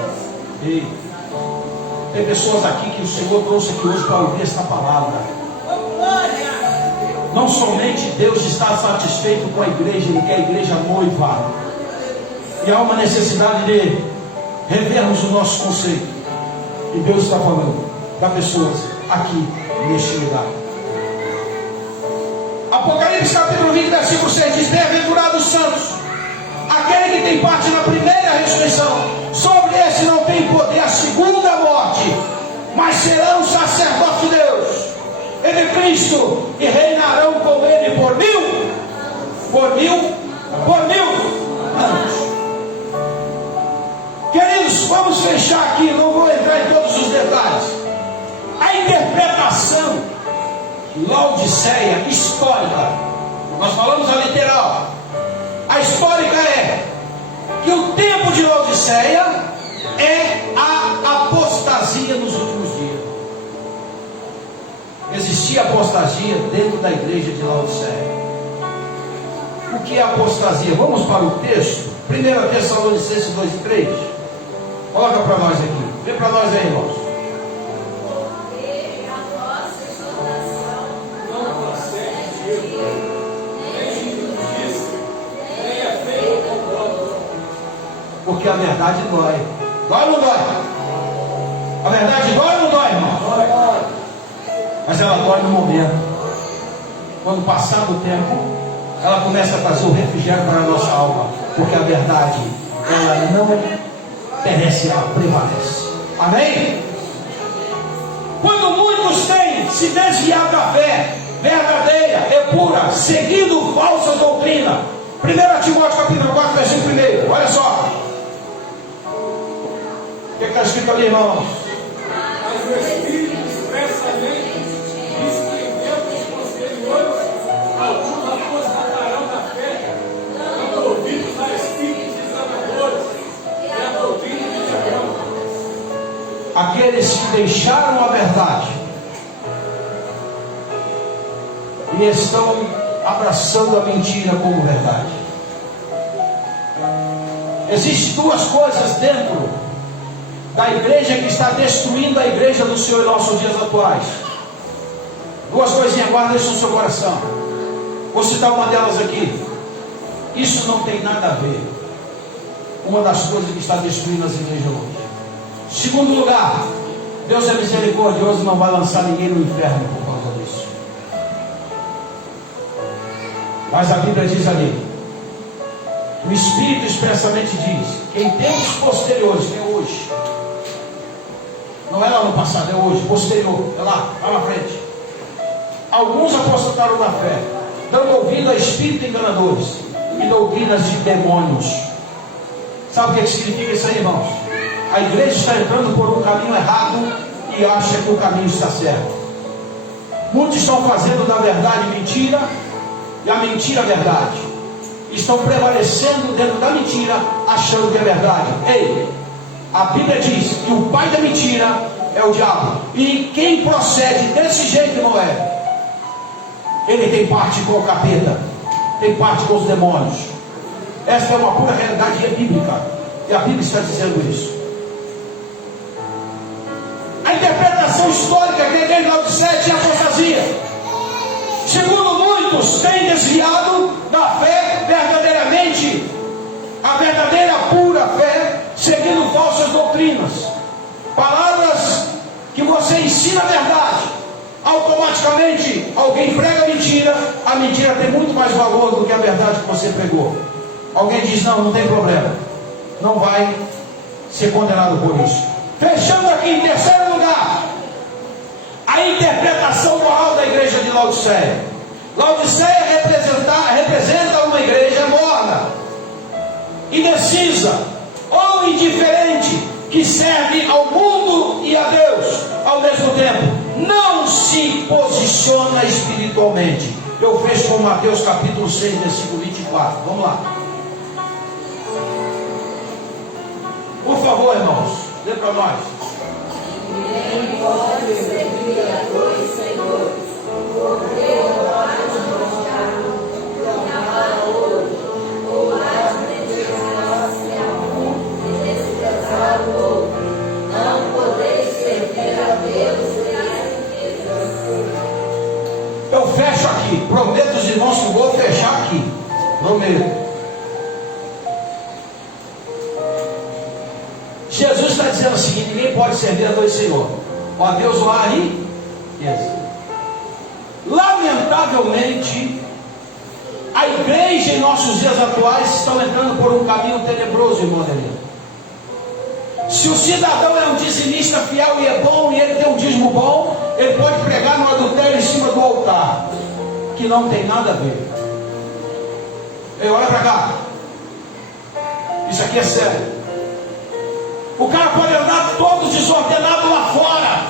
Ei. Tem pessoas aqui que o Senhor trouxe aqui hoje para ouvir esta palavra. Não somente Deus está satisfeito com a igreja, Ele quer a igreja noiva. E há uma necessidade de revermos o nosso conceito. E Deus está falando para pessoas aqui neste lugar. Apocalipse capítulo 20, versículo 6 diz: bem-aventurados os santos, aquele que tem parte na primeira ressurreição. Sobre esse não tem poder a segunda morte, mas serão sacerdotes de Deus e de Cristo, e reinarão com Ele por mil anos. Queridos, vamos fechar aqui, não vou entrar em todos os detalhes. A interpretação Laodiceia histórica, nós falamos a literal. A histórica é que o tempo de Laodiceia é a apostasia nos últimos dias. Existia apostasia dentro da igreja de Laodiceia. O que é apostasia? Vamos para o texto. 1 Tessalonicenses 2 e 3. Coloca para nós aqui. Vê para nós aí, irmãos. Porque a verdade dói. Dói ou não dói? A verdade dói ou não dói, irmão? Dói. Mas ela dói no momento. Quando passar do tempo, ela começa a trazer o refrigério para a nossa alma. Porque a verdade, ela não perece, ela prevalece. Amém? Quando muitos têm se desviado da fé verdadeira e pura, seguindo falsa doutrina. 1 Timóteo capítulo 4, versículo 1. Olha só. O que está escrito ali, irmãos? Mas o Espírito expressamente diz que em tempos posteriores alguns apostatarão da fé, dando ouvidos a espíritos enganadores e a doutrina de Diabão. Aqueles que deixaram a verdade e estão abraçando a mentira como verdade. Existem duas coisas dentro da igreja que está destruindo a igreja do Senhor em nossos dias atuais. Duas coisinhas, guarda isso no seu coração. Vou citar uma delas aqui. Isso não tem nada a ver. Uma das coisas que está destruindo as igrejas hoje. Segundo lugar, Deus é misericordioso e não vai lançar ninguém no inferno por causa disso. Mas a Bíblia diz ali, o Espírito expressamente diz que em tempos posteriores, que é hoje, não é lá no passado, é hoje, posterior, é lá na frente, alguns apostataram na fé, dando ouvido a espíritos enganadores e doutrinas de demônios. Sabe o que significa isso aí, irmãos? A igreja está entrando por um caminho errado e acha que o caminho está certo. Muitos estão fazendo da verdade mentira e a mentira verdade. Estão prevalecendo dentro da mentira, achando que é verdade. Ei, A Bíblia diz que o pai da mentira é o diabo. E quem procede desse jeito não é. Ele tem parte com o capeta, tem parte com os demônios. Essa é uma pura realidade bíblica. E a Bíblia está dizendo isso. A interpretação histórica que a igreja de Laodiceia tinha apostasia. Segundo muitos, tem desviado da fé verdadeiramente, a verdadeira pura fé, seguindo falsas doutrinas. Palavras que você ensina a verdade, automaticamente alguém prega mentira, a mentira tem muito mais valor do que a verdade que você pregou. Alguém diz, não tem problema, não vai ser condenado por isso. Fechando aqui, em terceiro lugar, a interpretação moral da igreja de Laodiceia. Laodiceia representa uma igreja morna, indecisa ou indiferente, que serve ao mundo e a Deus ao mesmo tempo. Não se posiciona espiritualmente. Eu fecho com Mateus capítulo 6, versículo 24. Vamos lá. Por favor, irmãos, dê para nós. Ninguém pode servir a dois senhores, porque ou há de odiar e amar a outro, ou há de dedicar-se a um e desprezar o outro. Não podeis servir a Deus e às riquezas. Eu fecho aqui. Prometo aos irmãos que vou fechar aqui. Prometo. Jesus está dizendo o seguinte: ninguém pode servir a dois senhores, ou a Deus ou a riqueza. Lamentavelmente, a igreja em nossos dias atuais estão entrando por um caminho tenebroso, irmão Adelino. Se o cidadão é um dizimista fiel e é bom, e ele tem um dízimo bom, ele pode pregar no adultério em cima do altar, que não tem nada a ver. Ei, olha para cá. Isso aqui é sério. O cara pode andar todo desordenado lá fora,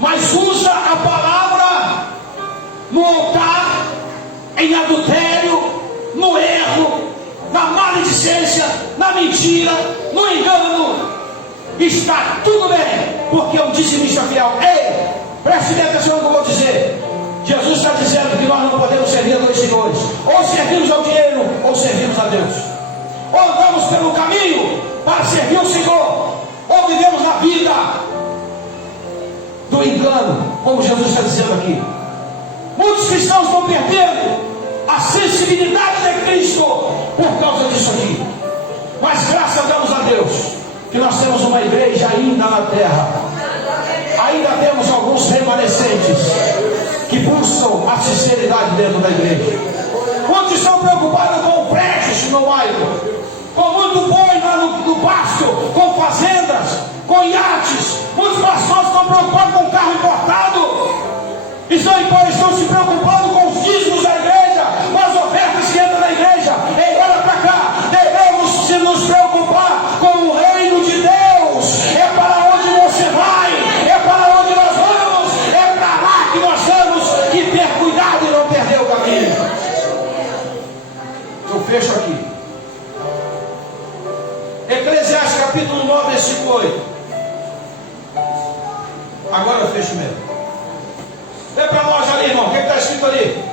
mas usa a palavra no altar, em adultério, no erro, na maledicência, na mentira, no engano. Está tudo bem, porque é um dizimista fiel. Ei, preste bem atenção no que eu vou dizer. Jesus está dizendo que nós não podemos servir a dois senhores. Ou servimos ao dinheiro, ou servimos a Deus. Ou andamos pelo caminho para servir o Senhor, ou vivemos na vida do engano, como Jesus está dizendo aqui. Muitos cristãos estão perdendo a sensibilidade de Cristo por causa disso aqui. Mas graças a Deus que nós temos uma igreja ainda na terra. Ainda temos alguns remanescentes que buscam a sinceridade dentro da igreja. Muitos estão preocupados com o prédio no bairro, com muito boi lá no pasto, com fazendas, com iates. Muitos pastores estão preocupados com o carro importado, estão se preocupando com os dízimos da igreja, com as ofertas que entram na igreja. Ei, olha para cá, devemos nos preocupar com o reino de Deus. É para onde você vai, é para onde nós vamos, é para lá que nós vamos. Que ter cuidado e não perder o caminho. Eu fecho aqui. Eclesiastes capítulo 9, versículo 8. Agora eu fecho mesmo. Vê para nós ali, irmão. O que está escrito ali?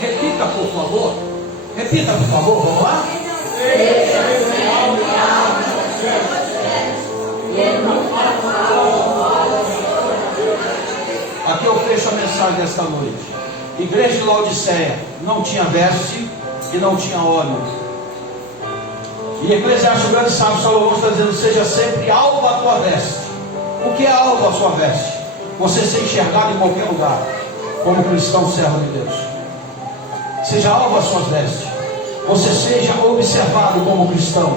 Repita, por favor. Repita, por favor. Vamos lá? Aqui eu fecho a mensagem desta noite. Igreja de Laodiceia não tinha veste e não tinha óleo. E Eclesiastes, o grande sábio Salomão está dizendo: seja sempre alvo a tua veste. O que é alvo a sua veste? Você ser enxergado em qualquer lugar, como cristão servo de Deus. Seja alvo as suas vestes. Você seja observado como cristão,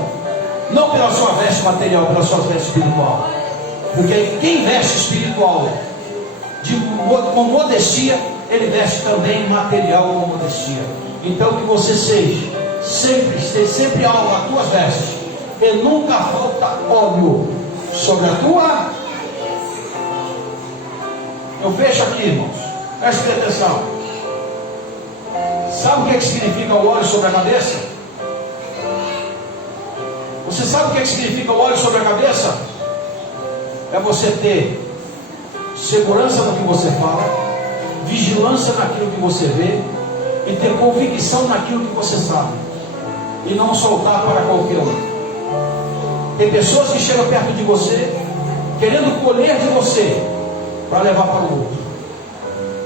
não pela sua veste material, pela sua veste espiritual. Porque quem veste espiritual com modestia, ele veste também material com modestia. Então que você esteja sempre alvo às tuas vestes, e nunca falta óleo sobre a tua. Eu fecho aqui, irmãos, preste atenção. Sabe o que significa o óleo sobre a cabeça? Você sabe o que significa o óleo sobre a cabeça? É você ter segurança no que você fala, vigilância naquilo que você vê e ter convicção naquilo que você sabe e não soltar para qualquer um. Tem pessoas que chegam perto de você querendo colher de você para levar para o outro.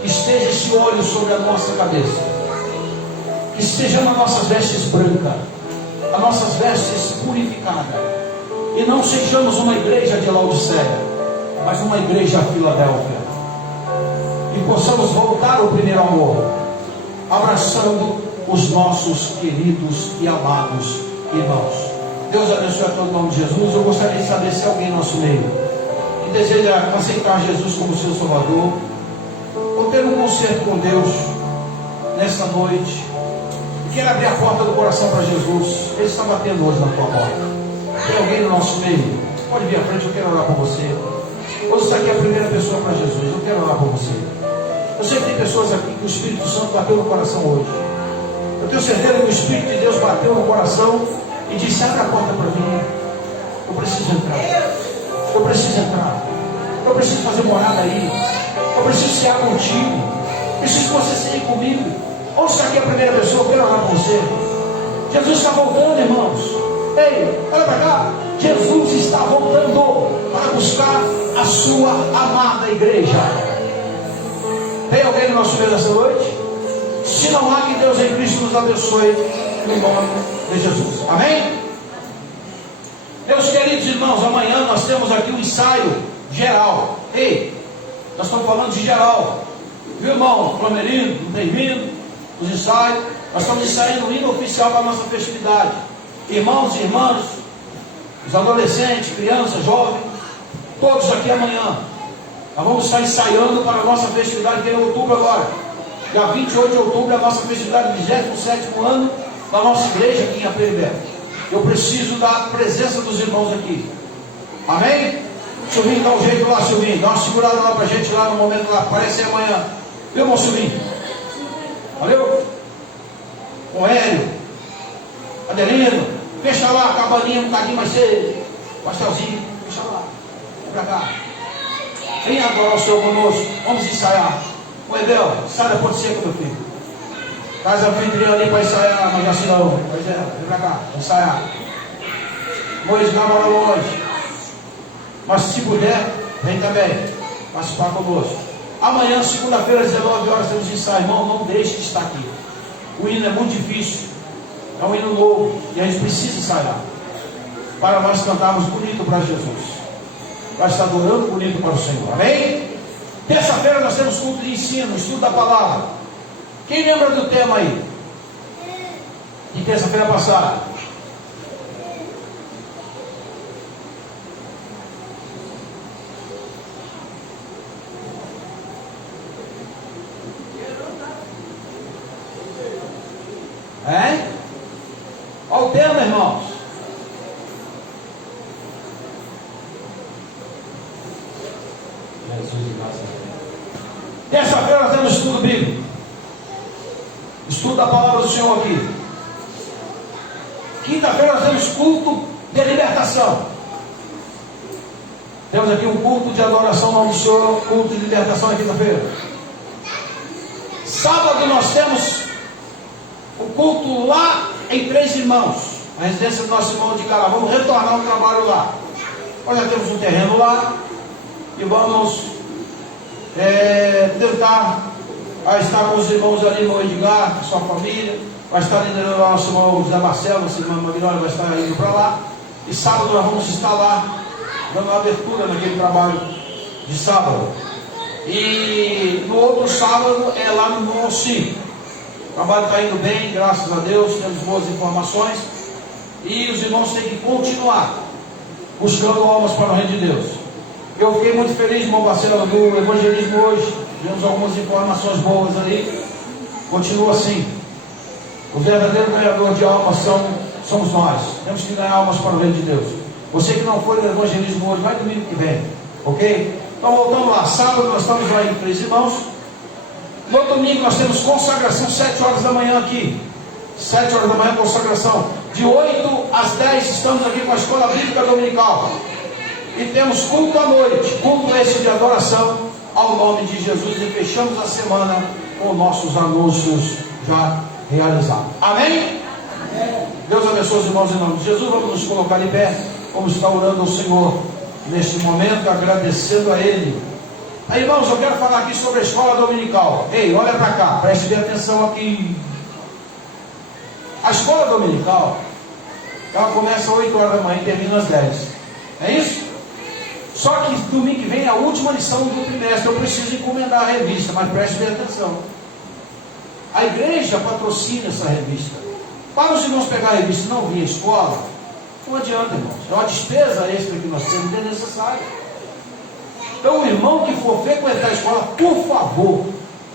Que esteja esse óleo sobre a nossa cabeça, que estejamos as nossas vestes brancas, as nossas vestes purificadas, e não sejamos uma igreja de Laodiceia, mas uma igreja Filadélfia, e possamos voltar ao primeiro amor, abraçando os nossos queridos e amados irmãos. Deus abençoe a todo nome de Jesus. Eu gostaria de saber se alguém no nosso meio que deseja aceitar Jesus como seu Salvador, ou ter um concerto com Deus nessa noite, e quer abrir a porta do coração para Jesus. Ele está batendo hoje na tua porta. Tem alguém no nosso meio? Pode vir à frente, eu quero orar por você. Hoje está aqui a primeira pessoa para Jesus, eu quero orar por você. Eu sei que tem pessoas aqui que o Espírito Santo bateu no coração hoje. Eu tenho certeza que o Espírito de Deus bateu no coração e disse: abre a porta para mim. Eu preciso entrar. Eu preciso entrar. Eu preciso fazer morada aí. Eu preciso cear contigo. Preciso que você ceie comigo. Onde está aqui a primeira pessoa? Eu quero orar por você. Jesus está voltando, irmãos. Ei, olha para cá. Jesus está voltando para buscar a sua amada igreja. Tem alguém no nosso meio dessa noite? Se não há, que Deus em Cristo nos abençoe, no nome de Jesus. Amém? Meus queridos irmãos, amanhã nós temos aqui um ensaio geral. Ei, nós estamos falando de geral. Viu, irmão? Flamerindo, não tem vindo? Os ensaios. Nós estamos ensaiando o hino oficial para a nossa festividade. Irmãos e irmãs, os adolescentes, crianças, jovens, todos aqui amanhã. Nós vamos estar ensaiando para a nossa festividade, que é em outubro agora. Dia 28 de outubro é a nossa festividade, 27º ano da nossa igreja aqui em Aperibé. Eu preciso da presença dos irmãos aqui. Amém? Silvinho, dá um jeito lá, Silvinho. Dá uma segurada lá para a gente lá no momento lá. Aparece aí amanhã. Viu, irmão Silvinho? Valeu? O Hélio. Adelino. Fecha lá a cabaninha um bocadinho mais cedo. Pastelzinho. Fecha lá. Vem pra cá. Vem agora o Senhor conosco. Vamos ensaiar. O Ebel, sai da Ponte Seca, meu filho. Traz a anfitriã ali para ensaiar, mas assim não. Pois é, vem pra cá, ensaiar. Moisés não mora longe. Mas se puder, vem também participar conosco. Amanhã, segunda-feira, às 19 horas, temos ensaio. Irmão, não deixe de estar aqui. O hino é muito difícil. É um hino novo. E a gente precisa ensaiar. Para nós cantarmos bonito para Jesus. Para estar adorando bonito para o Senhor. Amém? Terça-feira nós temos culto de ensino, estudo da palavra. Quem lembra do tema aí? De terça-feira passada? É? Olha o tema, irmãos. Terça-feira nós temos estudo bíblico. Estudo da palavra do Senhor aqui. Quinta-feira nós temos culto de libertação. Temos aqui um culto de adoração ao nome do Senhor, culto de libertação na quinta-feira. Sábado nós temos o culto lá em Três Irmãos, a residência do nosso irmão de Cará. Vamos retornar ao trabalho lá. Nós já temos um terreno lá e vamos tentar estar com os irmãos ali, irmão Edgar, sua família. Vai estar liderando o nosso irmão José Marcelo, nossa irmã Magnólia vai estar indo para lá. E sábado nós vamos estar lá, dando abertura naquele trabalho de sábado. E no outro sábado é lá no Monsi. O trabalho está indo bem, graças a Deus, temos boas informações. E os irmãos têm que continuar buscando almas para o reino de Deus. Eu fiquei muito feliz, irmão Marcelo, do evangelismo hoje. Tivemos algumas informações boas ali. Continua assim. O verdadeiro ganhador de almas somos nós. Temos que ganhar almas para o reino de Deus. Você que não foi no evangelismo hoje, vai domingo que vem. Ok? Então voltamos lá. Sábado nós estamos lá em Três Irmãos. No domingo nós temos consagração, 7 horas da manhã aqui. 7 horas da manhã, consagração. De 8 às 10 estamos aqui com a Escola Bíblica Dominical. E temos culto à noite, culto esse de adoração ao nome de Jesus. E fechamos a semana com nossos anúncios já realizados. Amém? Deus abençoe os irmãos em nome de Jesus. Vamos nos colocar em pé. Vamos estar orando ao Senhor neste momento, agradecendo a Ele. Aí, irmãos, eu quero falar aqui sobre a escola dominical. Ei, olha para cá, preste bem atenção aqui. A escola dominical, ela começa às 8 horas da manhã e termina às 10. É isso? Só que domingo que vem é a última lição do trimestre. Eu preciso encomendar a revista, mas preste bem atenção. A igreja patrocina essa revista. Para os irmãos pegar a revista e não vir à escola, não adianta, irmãos. É uma despesa extra que nós temos, é necessária. Então, o irmão que for frequentar a escola, por favor,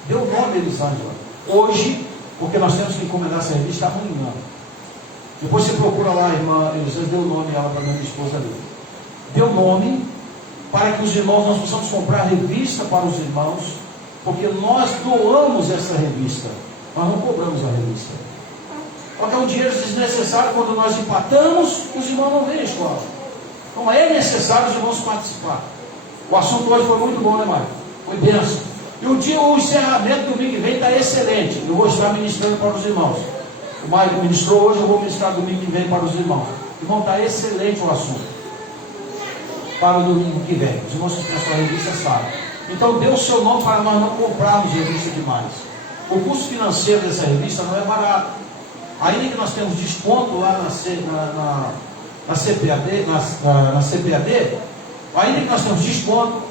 dê o nome, Elisângela. Hoje, porque nós temos que encomendar essa revista amanhã. Depois você procura lá, irmã Elisângela, dê o nome ela para minha esposa ali. Dê o nome, para que os irmãos, nós possamos comprar a revista para os irmãos, porque nós doamos essa revista, nós não cobramos a revista. Porque é um dinheiro desnecessário. Quando nós empatamos, os irmãos não vêm à escola. Então é necessário os irmãos participar. O assunto hoje foi muito bom, né, Mário? Foi bênção. E o encerramento domingo que vem está excelente. Eu vou estar ministrando para os irmãos. O Mário ministrou hoje, eu vou ministrar domingo que vem para os irmãos. Irmão, está excelente o assunto para o domingo que vem. Os irmãos que têm a sua revista sabem. Então dê o seu nome para nós não comprarmos revista demais. O custo financeiro dessa revista não é barato. Ainda que nós temos desconto lá na CPAD, ainda que nós temos desconto,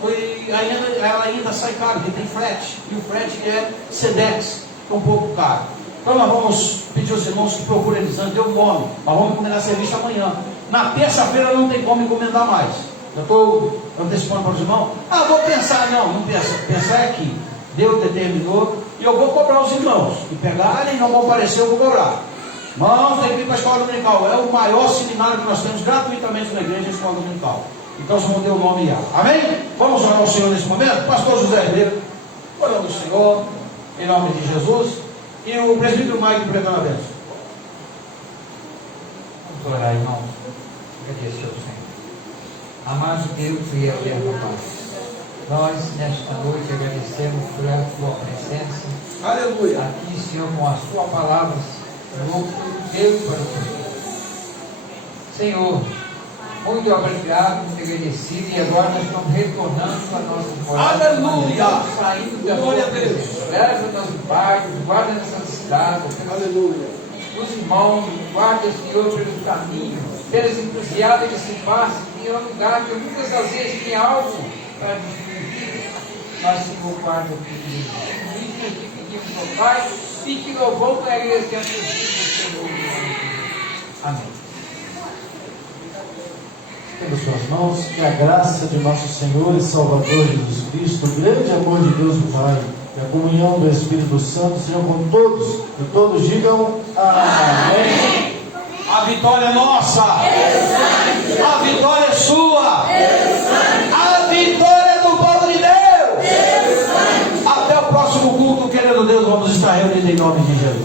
ela ainda sai caro, porque tem frete, e o frete é SEDEX, que é um pouco caro. Então nós vamos pedir aos irmãos que procurem Elisângela, dê o nome, nós vamos encomendar essa revista amanhã. Na terça-feira não tem como encomendar mais. Já estou antecipando para os irmãos. Vou pensar, não pensa, pensar é aqui. Deus determinou, e eu vou cobrar os irmãos, que pegarem e não vão aparecer, eu vou cobrar. Irmãos, tem que vir para a escola dominical. É o maior seminário que nós temos gratuitamente na igreja, a escola dominical. Então vocês vão ter o nome já. Amém? Vamos orar ao Senhor nesse momento? Pastor José Ribeiro, orando ao Senhor, em nome de Jesus. E o presbítero Mike pregando a bênção. Vamos orar, irmão. Agradecer ao Senhor. Amado Deus e eterno Pai, nós nesta noite agradecemos pela tua presença. Aleluia. Aqui, Senhor, com a sua palavra, Senhor, Deus para o Senhor. Muito obrigado, muito agradecido, e agora nós estamos retornando para a nossa morada. Aleluia! Saindo da tua presença. Leva o nosso bairro, guarda nossas estradas. Aleluia! Os irmãos, guarda, Senhor, pelos caminhos, pelas encruzilhadas que se passam, em um lugar que muitas das vezes tem algo para destruir. Mas, Senhor, guarda o pedido. Isso que pedimos, meu Pai, e que louvamos e agradecemos o Senhor. Amém. Pelas suas mãos, que a graça de nosso Senhor e Salvador Jesus Cristo, o grande amor de Deus o Pai e a comunhão do Espírito Santo sejam com todos, e todos digam amém. A vitória é nossa, a vitória é sua, a vitória é do povo de Deus. Até o próximo culto, querendo Deus, vamos estar reunidos em nome de Jesus.